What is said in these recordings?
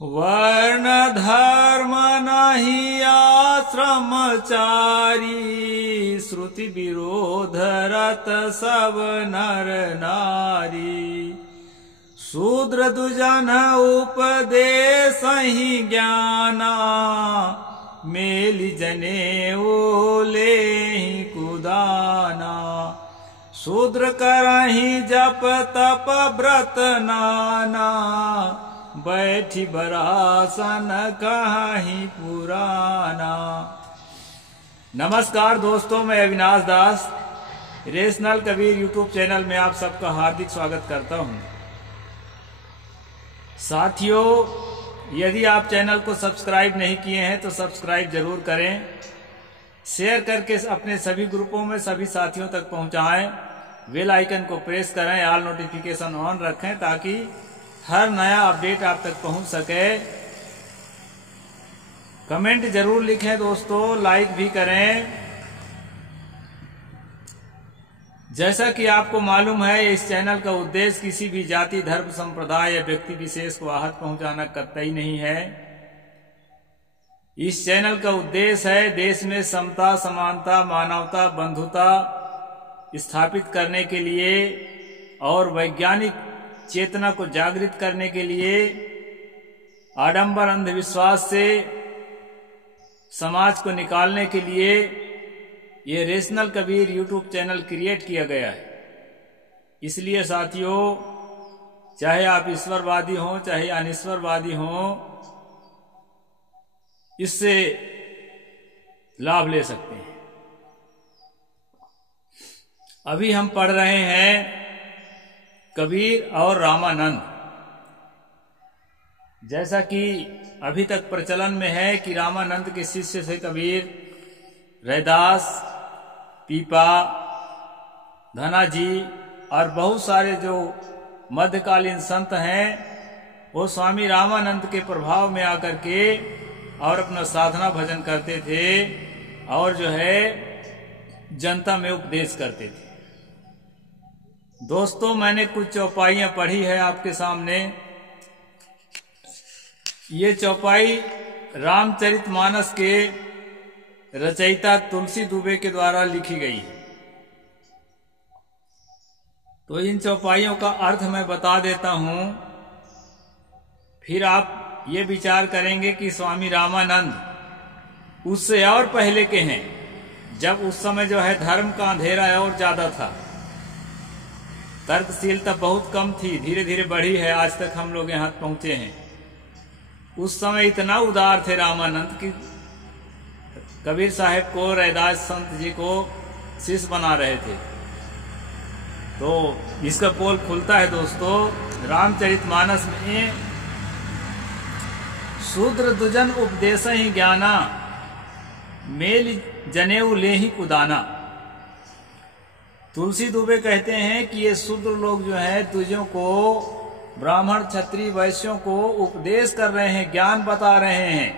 वर्ण धर्म नहीं आश्रमचारी, श्रुति विरोध रत सब नर नारी। शूद्र दुजन उपदेश ही ज्ञाना, मेलि जनेऊ लेहि कुदाना। शूद्र करहि जप तप व्रत नाना, बैठी बरासन कहीं पुराना। नमस्कार दोस्तों, मैं अविनाश दास रेशनल कबीर यूट्यूब चैनल में आप सबका हार्दिक स्वागत करता हूं। साथियों, यदि आप चैनल को सब्सक्राइब नहीं किए हैं तो सब्सक्राइब जरूर करें, शेयर करके अपने सभी ग्रुपों में सभी साथियों तक पहुंचाएं, बेल आइकन को प्रेस करें, ऑल नोटिफिकेशन ऑन रखें ताकि हर नया अपडेट आप तक पहुंच सके। कमेंट जरूर लिखें दोस्तों, लाइक भी करें। जैसा कि आपको मालूम है, इस चैनल का उद्देश्य किसी भी जाति धर्म संप्रदाय या व्यक्ति विशेष को आहत पहुंचाना कतई नहीं है। इस चैनल का उद्देश्य है देश में समता समानता मानवता बंधुता स्थापित करने के लिए और वैज्ञानिक चेतना को जागृत करने के लिए आडंबर अंधविश्वास से समाज को निकालने के लिए ये rational Kabir YouTube channel create किया गया है। इसलिए साथियों, चाहे आप ईश्वरवादी हों चाहे अनिश्वरवादी हों, इससे लाभ ले सकते हैं। अभी हम पढ़ रहे हैं कबीर और रामानंद। जैसा कि अभी तक प्रचलन में है कि रामानंद के शिष्य थे कबीर, रैदास, पीपा, धनाजी और बहुत सारे जो मध्यकालीन संत हैं, वो स्वामी रामानंद के प्रभाव में आकर के और अपना साधना भजन करते थे और जो है जनता में उपदेश करते थे। दोस्तों, मैंने कुछ चौपाइयां पढ़ी है आपके सामने। ये चौपाई रामचरितमानस के रचयिता तुलसी दुबे के द्वारा लिखी गई है। तो इन चौपाइयों का अर्थ मैं बता देता हूं, फिर आप ये विचार करेंगे कि स्वामी रामानंद उससे और पहले के हैं, जब उस समय जो है धर्म का अंधेरा और ज्यादा था, तर्कशीलता बहुत कम थी, धीरे धीरे बढ़ी है, आज तक हम लोग यहाँ पहुंचे हैं। उस समय इतना उदार थे रामानंद कि कबीर साहब को, रैदास संत जी को शिष्य बना रहे थे। तो इसका पोल खुलता है दोस्तों रामचरितमानस में। शूद्र दुजन उपदेश ही ज्ञाना, मेल जनेऊ लेहि कुदाना। तुलसी दुबे कहते हैं कि ये शूद्र लोग जो है तुझों को, ब्राह्मण क्षत्रिय वैश्यों को उपदेश कर रहे हैं, ज्ञान बता रहे हैं।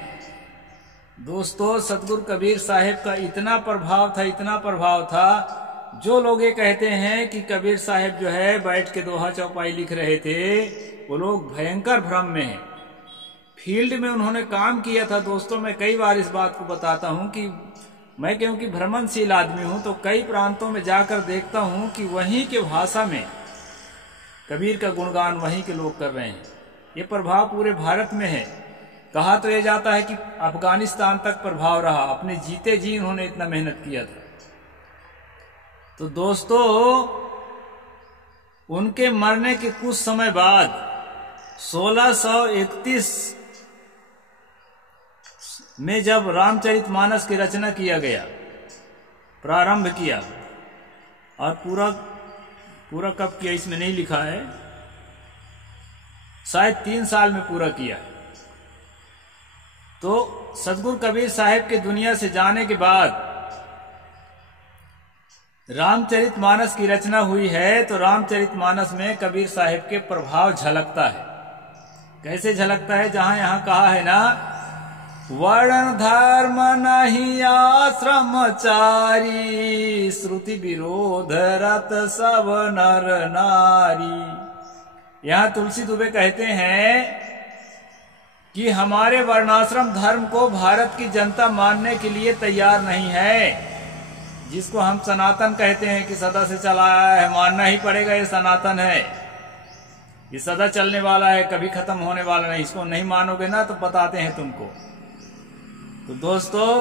दोस्तों, सतगुरु कबीर साहिब का इतना प्रभाव था, जो लोग ये कहते हैं कि कबीर साहिब जो है बैठ के दोहा चौपाई लिख रहे थे, वो लोग भयंकर भ्रम में हैं। फील्ड में उन्होंने काम किया था। दोस्तों, मैं कई बार इस बात को बताता हूं कि मैं क्योंकि भ्रमणशील आदमी हूं, तो कई प्रांतों में जाकर देखता हूं कि वहीं के भाषा में कबीर का गुणगान वहीं के लोग कर रहे हैं। ये प्रभाव पूरे भारत में है। कहा तो ये जाता है कि अफगानिस्तान तक प्रभाव रहा, अपने जीते जी उन्होंने इतना मेहनत किया था। तो दोस्तों, उनके मरने के कुछ समय बाद 1631 में जब रामचरितमानस की रचना किया गया, प्रारंभ किया, और पूरा कब किया इसमें नहीं लिखा है, शायद 3 साल में पूरा किया। तो सतगुरु कबीर साहिब के दुनिया से जाने के बाद रामचरितमानस की रचना हुई है। तो रामचरितमानस में कबीर साहिब के प्रभाव झलकता है। कैसे झलकता है? जहां यहां कहा है ना, वर्ण धर्म नहीं आश्रमचारी, श्रुति विरोध रत सब नर नारी। यहाँ तुलसी दुबे कहते हैं कि हमारे वर्णाश्रम धर्म को भारत की जनता मानने के लिए तैयार नहीं है। जिसको हम सनातन कहते हैं कि सदा से चला आया है, मानना ही पड़ेगा, ये सनातन है, ये सदा चलने वाला है, कभी खत्म होने वाला नहीं। इसको नहीं मानोगे ना तो बताते हैं तुमको। तो दोस्तों,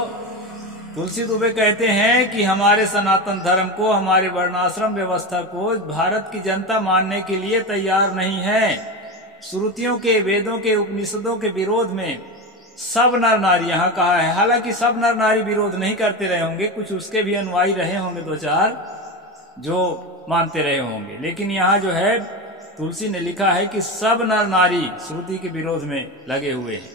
तुलसी दुबे कहते हैं कि हमारे सनातन धर्म को, हमारे वर्णाश्रम व्यवस्था को भारत की जनता मानने के लिए तैयार नहीं है। श्रुतियों के, वेदों के, उपनिषदों के विरोध में सब नर नारी, यहाँ कहा है, हालांकि सब नर नारी विरोध नहीं करते रहे होंगे, कुछ उसके भी अनुयायी रहे होंगे, दो चार जो मानते रहे होंगे, लेकिन यहाँ जो है तुलसी ने लिखा है कि सब नर नारी श्रुति के विरोध में लगे हुए हैं।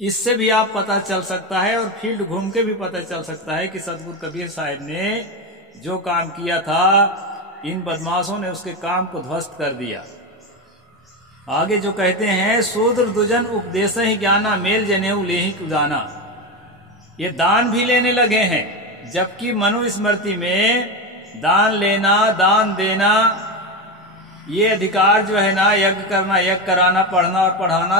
इससे भी आप पता चल सकता है और फील्ड घूम के भी पता चल सकता है कि सतगुरु कबीर साहब ने जो काम किया था, इन बदमाशों ने उसके काम को ध्वस्त कर दिया। आगे जो कहते हैं, शूद्र दुजन उपदेश ही ज्ञाना, मेल जनेऊ लेहि कुदाना। ये दान भी लेने लगे हैं, जबकि मनुस्मृति में दान लेना, दान देना, ये अधिकार जो है ना, यज्ञ करना, यज्ञ कराना, पढ़ना और पढ़ाना,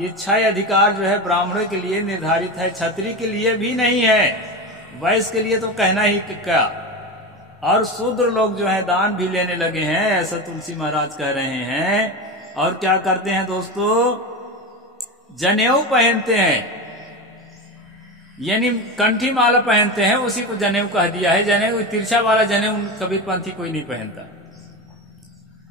ये 6 अधिकार जो है ब्राह्मणों के लिए निर्धारित है, क्षत्रिय के लिए भी नहीं है, वैश्य के लिए तो कहना ही क्या। और शूद्र लोग जो है दान भी लेने लगे हैं, ऐसा तुलसी महाराज कह रहे हैं। और क्या करते हैं दोस्तों, जनेऊ पहनते हैं, यानी कंठी माला पहनते हैं, उसी को जनेऊ कह दिया है। जनेऊ तिरछा वाला जनेऊ कबीरपंथी कोई नहीं पहनता।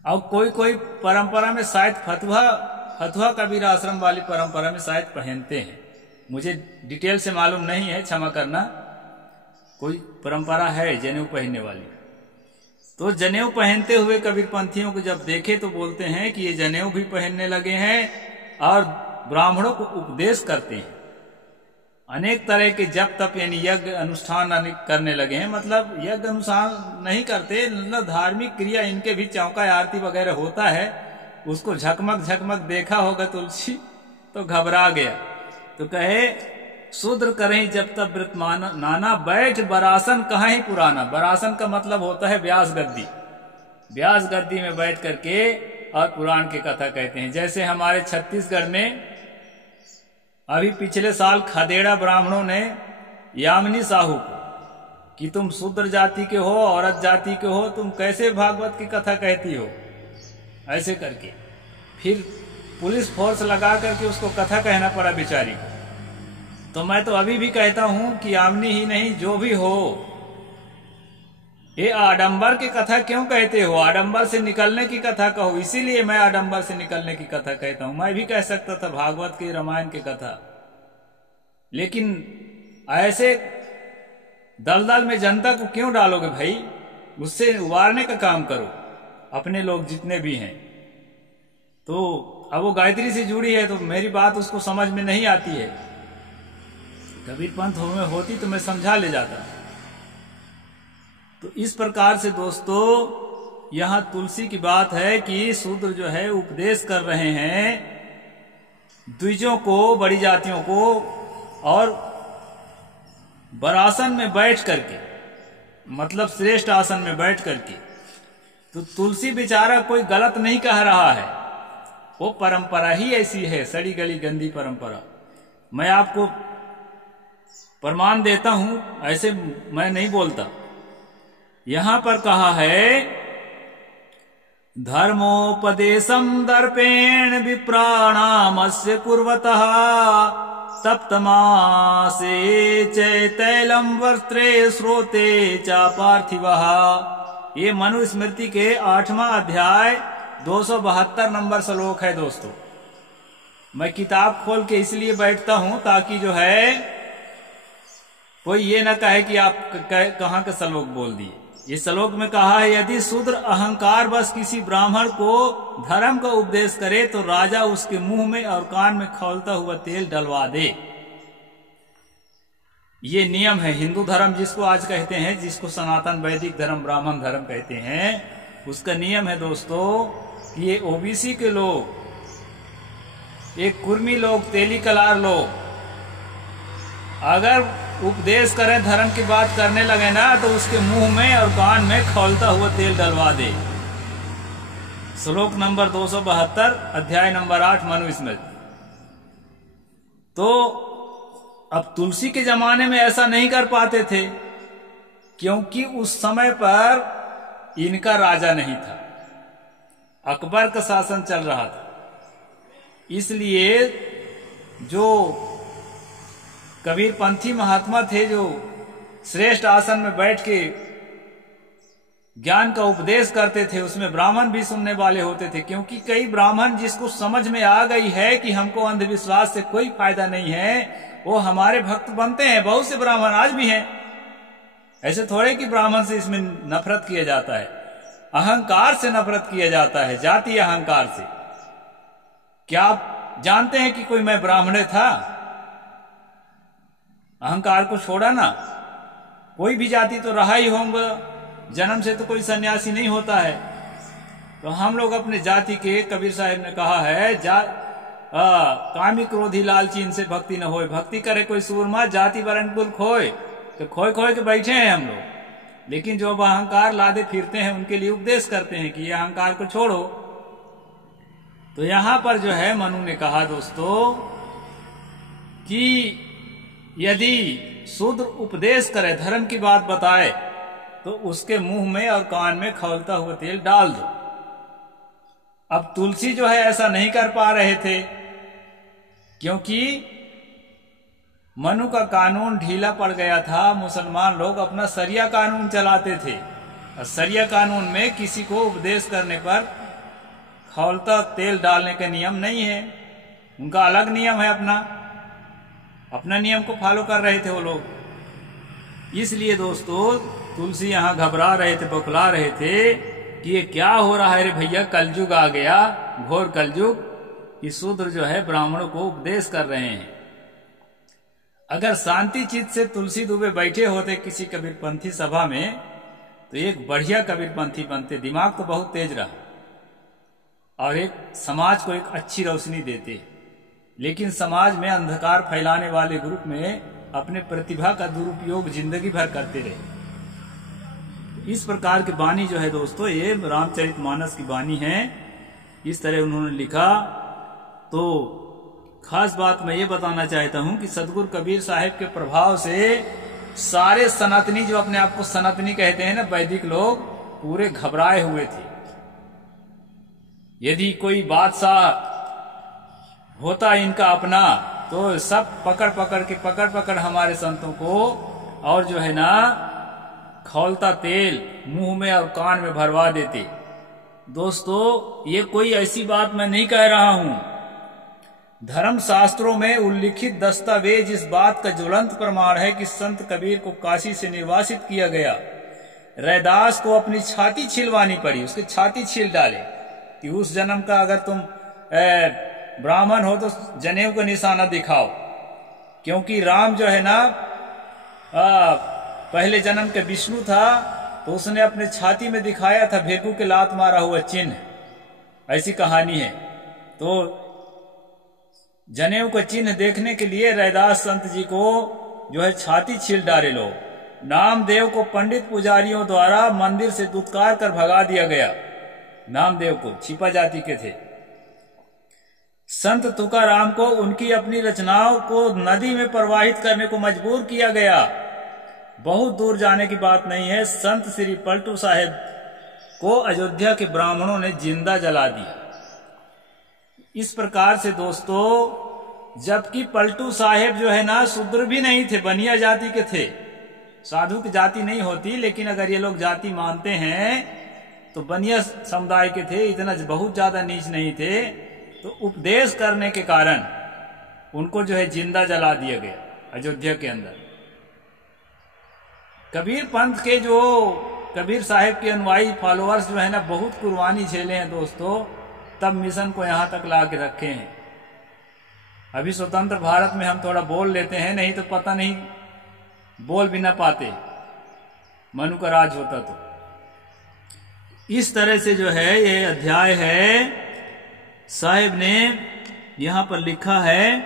और कोई कोई परंपरा में शायद फतुहा कबीर आश्रम वाली परंपरा में शायद पहनते हैं, मुझे डिटेल से मालूम नहीं है, क्षमा करना। कोई परंपरा है जनेऊ पहनने वाली। तो जनेऊ पहनते हुए कबीरपंथियों को जब देखे तो बोलते हैं कि ये जनेऊ भी पहनने लगे हैं और ब्राह्मणों को उपदेश करते हैं। अनेक तरह के जप तप यानी यज्ञ अनुष्ठान करने लगे हैं। मतलब यज्ञ अनुष्ठान नहीं करते, मतलब धार्मिक क्रिया इनके भी, चौका आरती वगैरह होता है, उसको झकमक झकमक देखा होगा तुलसी तो घबरा गया। तो कहे, शूद्र करें जब तब व्रत नाना, बैठ बरासन कहाँ ही पुराना। बरासन का मतलब होता है व्यास गद्दी। व्यास गद्दी में बैठ करके और पुराण की कथा कहते हैं। जैसे हमारे छत्तीसगढ़ में अभी पिछले साल खदेड़ा ब्राह्मणों ने यामिनी साहू को कि तुम शूद्र जाति के हो, औरत जाति के हो, तुम कैसे भागवत की कथा कहती हो, ऐसे करके फिर पुलिस फोर्स लगा करके उसको कथा कहना पड़ा बेचारी को। तो मैं तो अभी भी कहता हूं कि यामिनी ही नहीं, जो भी हो, ये आडंबर की कथा क्यों कहते हो, आडंबर से निकलने की कथा कहो। इसीलिए मैं आडंबर से निकलने की कथा कहता हूं। मैं भी कह सकता था भागवत की, रामायण की कथा, लेकिन ऐसे दलदल में जनता को क्यों डालोगे भाई, उससे उबारने का काम करो, अपने लोग जितने भी हैं। तो अब वो गायत्री से जुड़ी है तो मेरी बात उसको समझ में नहीं आती है। कबीर पंथ में होती तो मैं समझा ले जाता। तो इस प्रकार से दोस्तों, यहां तुलसी की बात है कि शूद्र जो है उपदेश कर रहे हैं द्विजों को, बड़ी जातियों को, और बरासन में बैठ करके, मतलब श्रेष्ठ आसन में बैठ करके। तो तुलसी बेचारा कोई गलत नहीं कह रहा है, वो परंपरा ही ऐसी है, सड़ी गली गंदी परंपरा। मैं आपको प्रमाण देता हूं, ऐसे मैं नहीं बोलता। यहां पर कहा है, धर्मोपदेशम दर्पेण विप्राणामस्य कुर्वतः सप्तमासे चैतैलम वस्त्रे श्रोते च पार्थिवः। ये मनुस्मृति के 8वां अध्याय 272 नंबर श्लोक है दोस्तों। मैं किताब खोल के इसलिए बैठता हूं ताकि जो है कोई ये ना कहे कि आप कहां का श्लोक बोल दिए। ये श्लोक में कहा है, यदि शूद्र अहंकार बस किसी ब्राह्मण को धर्म का उपदेश करे तो राजा उसके मुंह में और कान में खौलता हुआ तेल डलवा दे। ये नियम है हिंदू धर्म जिसको आज कहते हैं, जिसको सनातन वैदिक धर्म, ब्राह्मण धर्म कहते हैं, उसका नियम है दोस्तों कि ये ओबीसी के लोग, ये कुर्मी लोग, तेली कलार लोग अगर उपदेश करें, धर्म की बात करने लगे ना, तो उसके मुंह में और कान में खौलता हुआ तेल डलवा दे। श्लोक नंबर 272 अध्याय नंबर 8 मनुस्मृति। तो अब तुलसी के जमाने में ऐसा नहीं कर पाते थे, क्योंकि उस समय पर इनका राजा नहीं था, अकबर का शासन चल रहा था। इसलिए जो कबीरपंथी महात्मा थे, जो श्रेष्ठ आसन में बैठ के ज्ञान का उपदेश करते थे, उसमें ब्राह्मण भी सुनने वाले होते थे। क्योंकि कई ब्राह्मण जिसको समझ में आ गई है कि हमको अंधविश्वास से कोई फायदा नहीं है, वो हमारे भक्त बनते हैं। बहुत से ब्राह्मण आज भी हैं, ऐसे थोड़े कि ब्राह्मण से इसमें नफरत किया जाता है, अहंकार से नफरत किया जाता है, जाति अहंकार से। क्या आप जानते हैं कि कोई मैं ब्राह्मण था? अहंकार को छोड़ा ना, कोई भी जाति तो रहा ही होगा, जन्म से तो कोई सन्यासी नहीं होता है। तो हम लोग अपने जाति के, कबीर साहब ने कहा है, कामी क्रोधी लालची इनसे भक्ति न होए, भक्ति करे कोई सूरमा, जाति वरण कुल खोए। तो खोए खोए के बैठे हैं हम लोग, लेकिन जो अब अहंकार लादे फिरते हैं उनके लिए उपदेश करते हैं कि ये अहंकार को छोड़ो। तो यहां पर जो है मनु ने कहा दोस्तों कि यदि शूद्र उपदेश करे, धर्म की बात बताए, तो उसके मुंह में और कान में खौलता हुआ तेल डाल दो। अब तुलसी जो है ऐसा नहीं कर पा रहे थे, क्योंकि मनु का कानून ढीला पड़ गया था। मुसलमान लोग अपना शरिया कानून चलाते थे, और शरिया कानून में किसी को उपदेश करने पर खौलता तेल डालने का नियम नहीं है। उनका अलग नियम है, अपना नियम को फॉलो कर रहे थे वो लोग। इसलिए दोस्तों तुलसी यहाँ घबरा रहे थे, बौखला रहे थे कि ये क्या हो रहा है रे भैया, कलयुग आ गया, घोर कलयुग। ये शूद्र जो है ब्राह्मणों को उपदेश कर रहे हैं। अगर शांति चित्त से तुलसी दुबे बैठे होते किसी कबीरपंथी सभा में, तो एक बढ़िया कबीरपंथी बनते। दिमाग तो बहुत तेज रहा और एक समाज को एक अच्छी रोशनी देते। लेकिन समाज में अंधकार फैलाने वाले ग्रुप में अपने प्रतिभा का दुरुपयोग जिंदगी भर करते रहे। इस प्रकार की वाणी जो है दोस्तों, ये रामचरितमानस की वाणी है। इस तरह उन्होंने लिखा। तो खास बात मैं ये बताना चाहता हूं कि सदगुरु कबीर साहिब के प्रभाव से सारे सनातनी, जो अपने आप को सनातनी कहते हैं ना, वैदिक लोग, पूरे घबराए हुए थे। यदि कोई बादशाह होता इनका अपना, तो सब पकड़ पकड़ हमारे संतों को, और जो है ना खौलता तेल मुंह में और कान में भरवा देते। दोस्तों ये कोई ऐसी बात मैं नहीं कह रहा हूं। धर्म शास्त्रों में उल्लिखित दस्तावेज इस बात का ज्वलंत प्रमाण है कि संत कबीर को काशी से निर्वासित किया गया। रैदास को अपनी छाती छिलवानी पड़ी, उसकी छाती छील डाले कि उस जन्म का अगर तुम ब्राह्मण हो तो जनेऊ का निशाना दिखाओ। क्योंकि राम जो है ना पहले जन्म के विष्णु था, तो उसने अपने छाती में दिखाया था भेकू के लात मारा हुआ चिन्ह, ऐसी कहानी है। तो जनेऊ का चिन्ह देखने के लिए रैदास संत जी को जो है छाती छील डाले लोग। नामदेव को पंडित पुजारियों द्वारा मंदिर से दुत्कार कर भगा दिया गया। नामदेव को छिपा जाति के थे। संत तुकाराम को उनकी अपनी रचनाओं को नदी में प्रवाहित करने को मजबूर किया गया। बहुत दूर जाने की बात नहीं है, संत श्री पलटू साहेब को अयोध्या के ब्राह्मणों ने जिंदा जला दिया। इस प्रकार से दोस्तों, जबकि पलटू साहेब जो है ना शूद्र भी नहीं थे, बनिया जाति के थे। साधु की जाति नहीं होती, लेकिन अगर ये लोग जाति मानते हैं तो बनिया समुदाय के थे, इतना बहुत ज्यादा नीच नहीं थे। तो उपदेश करने के कारण उनको जो है जिंदा जला दिया गया अयोध्या के अंदर। कबीर पंथ के जो कबीर साहिब के अनुयायी फॉलोअर्स जो है ना, बहुत कुर्बानी झेले हैं दोस्तों, तब मिशन को यहां तक ला के रखे हैं। अभी स्वतंत्र भारत में हम थोड़ा बोल लेते हैं, नहीं तो पता नहीं बोल भी ना पाते, मनु का राज होता तो। इस तरह से जो है ये अध्याय है। साहिब ने यहां पर लिखा है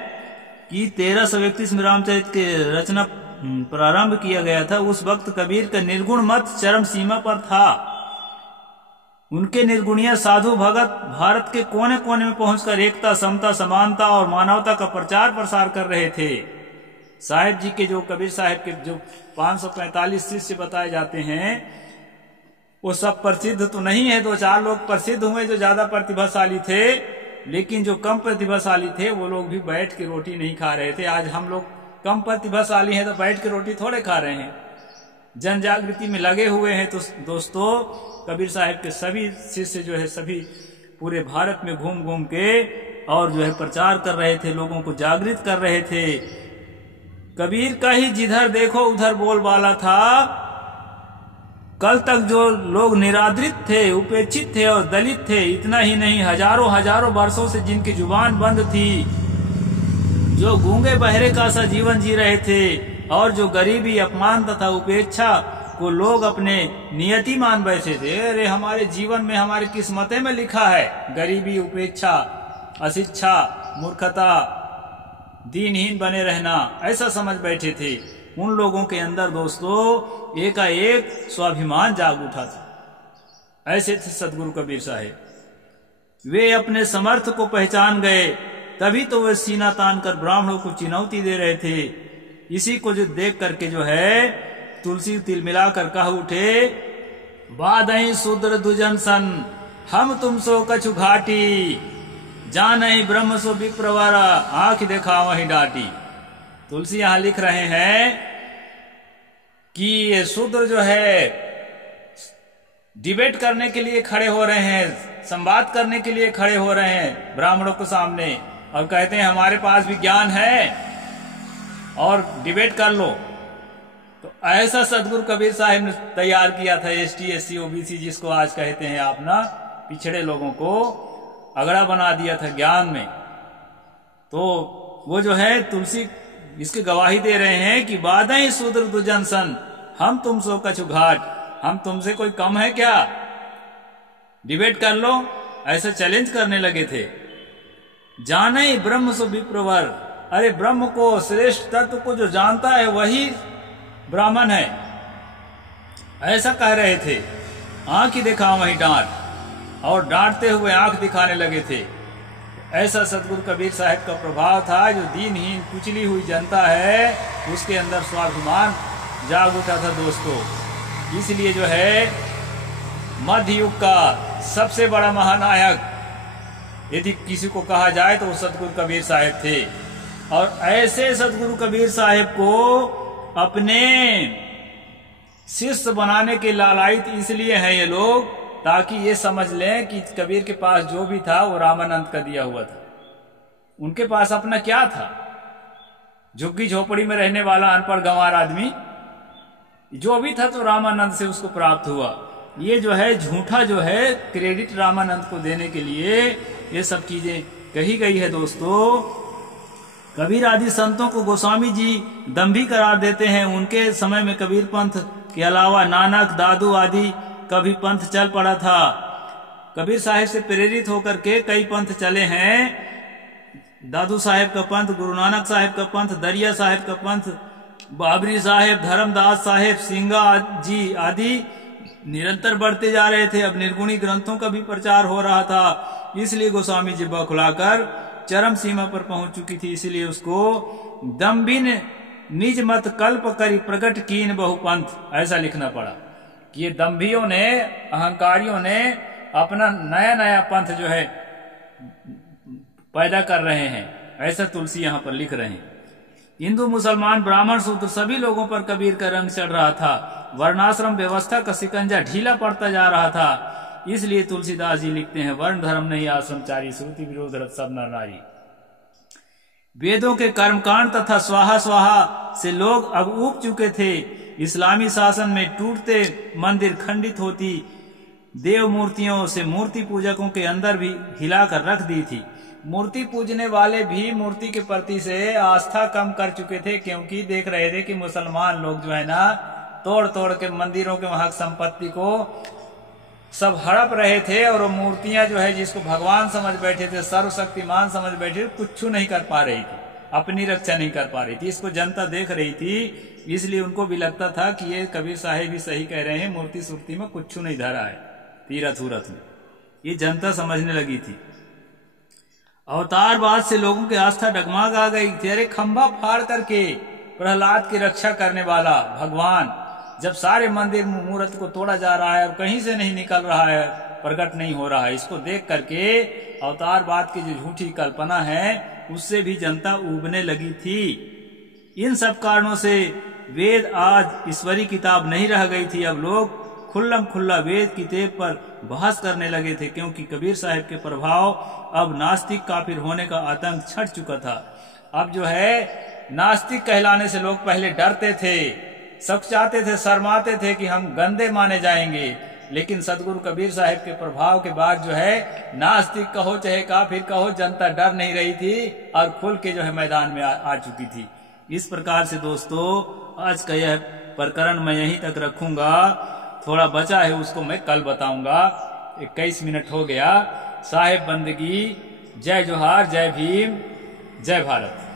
कि 1331 में रामचरित के रचना प्रारंभ किया गया था। उस वक्त कबीर का निर्गुण मत चरम सीमा पर था। उनके निर्गुणिया साधु भगत भारत के कोने कोने में पहुंचकर एकता, समता, समानता और मानवता का प्रचार प्रसार कर रहे थे। साहिब जी के जो कबीर साहिब के जो 545 शिष्य बताए जाते हैं वो सब प्रसिद्ध तो नहीं है, 2-4 लोग प्रसिद्ध हुए जो ज्यादा प्रतिभाशाली थे, लेकिन जो कम प्रतिभाशाली थे वो लोग भी बैठ के रोटी नहीं खा रहे थे। आज हम लोग कम प्रतिभाशाली हैं तो बैठ के रोटी थोड़े खा रहे हैं, जन जागृति में लगे हुए हैं। तो दोस्तों कबीर साहिब के सभी शिष्य जो है सभी पूरे भारत में घूम घूम के और जो है प्रचार कर रहे थे, लोगों को जागृत कर रहे थे। कबीर का ही जिधर देखो उधर बोलबाला था। कल तक जो लोग निरादरित थे, उपेक्षित थे और दलित थे, इतना ही नहीं हजारों हजारों वर्षों से जिनकी जुबान बंद थी, जो गूंगे बहरे का सा जीवन जी रहे थे और जो गरीबी, अपमान तथा उपेक्षा को लोग अपने नियति मान बैठे थे। अरे हमारे जीवन में, हमारे किस्मतें में लिखा है गरीबी, उपेक्षा, अशिक्षा, मूर्खता, दीनहीन बने रहना, ऐसा समझ बैठे थे। उन लोगों के अंदर दोस्तों एकाएक स्वाभिमान जाग उठा था। ऐसे थे सदगुरु कबीर साहिब। वे अपने समर्थ को पहचान गए, तभी तो वे सीना तान कर ब्राह्मणों को चुनौती दे रहे थे। इसी को जो देख करके जो है तुलसी तिल मिलाकर कह उठे, बादई शूद्र दुजन सन, हम तुम सो कछु घाटी, जानहि ब्रह्म सो विप्रवर, आंख देखा वही डाटी। तुलसी यहां लिख रहे हैं कि ये शूद्र जो है डिबेट करने के लिए खड़े हो रहे हैं, संवाद करने के लिए खड़े हो रहे हैं ब्राह्मणों के सामने और कहते हैं हमारे पास भी ज्ञान है और डिबेट कर लो। तो ऐसा सदगुरु कबीर साहिब ने तैयार किया था ST SC OBC, जिसको आज कहते हैं आप ना, पिछड़े लोगों को अगड़ा बना दिया था ज्ञान में। तो वो जो है तुलसी इसकी गवाही दे रहे हैं कि बादई शूद्र दुजन सन, हम तुम सो कछु घाट, हम तुमसे कोई कम है क्या, डिबेट कर लो, ऐसा चैलेंज करने लगे थे। जाने ब्रह्म सो विप्रवर, अरे ब्रह्म को, श्रेष्ठ तत्व को जो जानता है वही ब्राह्मण है, ऐसा कह रहे थे। आंख ही दिखा वही डांट, और डांटते हुए आंख दिखाने लगे थे। ऐसा सदगुरु कबीर साहिब का प्रभाव था। जो दीनहीन कुचली हुई जनता है उसके अंदर स्वाभिमान जाग उठा था दोस्तों। इसलिए जो है मध्य युग का सबसे बड़ा महानायक यदि किसी को कहा जाए तो वो सदगुरु कबीर साहिब थे। और ऐसे सदगुरु कबीर साहिब को अपने शिष्य बनाने के लालायित इसलिए हैं ये लोग, ताकि ये समझ लें कि कबीर के पास जो भी था वो रामानंद का दिया हुआ था। उनके पास अपना क्या था? झुग्गी झोपड़ी में रहने वाला अनपढ़ गंवार आदमी, जो भी था तो रामानंद से उसको प्राप्त हुआ। ये जो है झूठा जो है क्रेडिट रामानंद को देने के लिए ये सब चीजें कही गई है दोस्तों। कबीर आदि संतों को गोस्वामी जी दम्भी करार देते हैं। उनके समय में कबीर पंथ के अलावा नानक, दादू आदि का भी पंथ चल पड़ा था। कबीर साहिब से प्रेरित होकर के कई पंथ चले हैं। दादू साहेब का पंथ, गुरु नानक साहेब का पंथ, दरिया साहेब का पंथ, बाबरी साहेब, धर्मदास साहेब, सिंगा जी आदि निरंतर बढ़ते जा रहे थे। अब निर्गुणी ग्रंथों का भी प्रचार हो रहा था, इसलिए गोस्वामी जी बखुलाकर चरम सीमा पर पहुंच चुकी थी। इसलिए उसको दम्भिन निज मत कल्प करी प्रकट कीन बहुपंथ, ऐसा लिखना पड़ा कि ये दम्भियों ने, अहंकारियों ने अपना नया नया पंथ जो है पैदा कर रहे हैं। ऐसा तुलसी यहाँ पर लिख रहे हैं। हिंदू, मुसलमान, ब्राह्मण, शूद्र सभी लोगों पर कबीर का रंग चढ़ रहा था। वर्णाश्रम व्यवस्था का शिकंजा ढीला पड़ता जा रहा था। इसलिए तुलसीदास जी लिखते हैं, वर्ण धर्म नहीं आश्रमचारी, श्रुति विरोध रत सब नर नारी। वेदों के कर्मकांड तथा स्वाहा स्वाहा से लोग अब ऊब चुके थे। इस्लामी शासन में टूटते मंदिर खंडित होती, देव मूर्तियों से मूर्ति पूजकों के अंदर भी हिलाकर रख दी थी। मूर्ति पूजने वाले भी मूर्ति के प्रति से आस्था कम कर चुके थे, क्योंकि देख रहे थे कि मुसलमान लोग जो है ना तोड़ तोड़ के मंदिरों के वहां संपत्ति को सब हड़प रहे थे। और वो मूर्तियां जो है जिसको भगवान समझ बैठे थे, सर्वशक्तिमान समझ बैठे थे, कुछ नहीं कर पा रही थी, अपनी रक्षा नहीं कर पा रही थी। इसको जनता देख रही थी, इसलिए उनको भी लगता था कि ये कबीर साहिब भी सही कह रहे हैं, मूर्ति सूर्ति में कुछ नहीं धरा है। तीरथ उरथ में। ये जनता समझने लगी थी। अवतारवाद से लोगों की आस्था डगमगा आ गई थी। अरे खंभा फाड़ करके प्रहलाद की रक्षा करने वाला भगवान जब सारे मंदिर मूर्त को तोड़ा जा रहा है और कहीं से नहीं निकल रहा है, प्रकट नहीं हो रहा है, इसको देख करके अवतारवाद की जो झूठी कल्पना है उससे भी जनता उबने लगी थी। इन सब कारणों से वेद आज ईश्वरी किताब नहीं रह गई थी। अब लोग खुल्लम खुल्ला वेद की तेज पर बहस करने लगे थे, क्योंकि कबीर साहब के प्रभाव अब नास्तिक काफिर होने का आतंक छट चुका था। अब जो है नास्तिक कहलाने से लोग पहले डरते थे, सकचाते थे, शर्माते थे कि हम गंदे माने जाएंगे, लेकिन सदगुरु कबीर साहब के प्रभाव के बाद जो है नास्तिक कहो चाहे काफिर कहो, जनता डर नहीं रही थी और खुल के जो है मैदान में आ चुकी थी। इस प्रकार से दोस्तों आज का यह प्रकरण मैं यहीं तक रखूंगा। थोड़ा बचा है उसको मैं कल बताऊंगा। 21 मिनट हो गया। साहेब बंदगी। जय जोहार, जय भीम, जय भारत।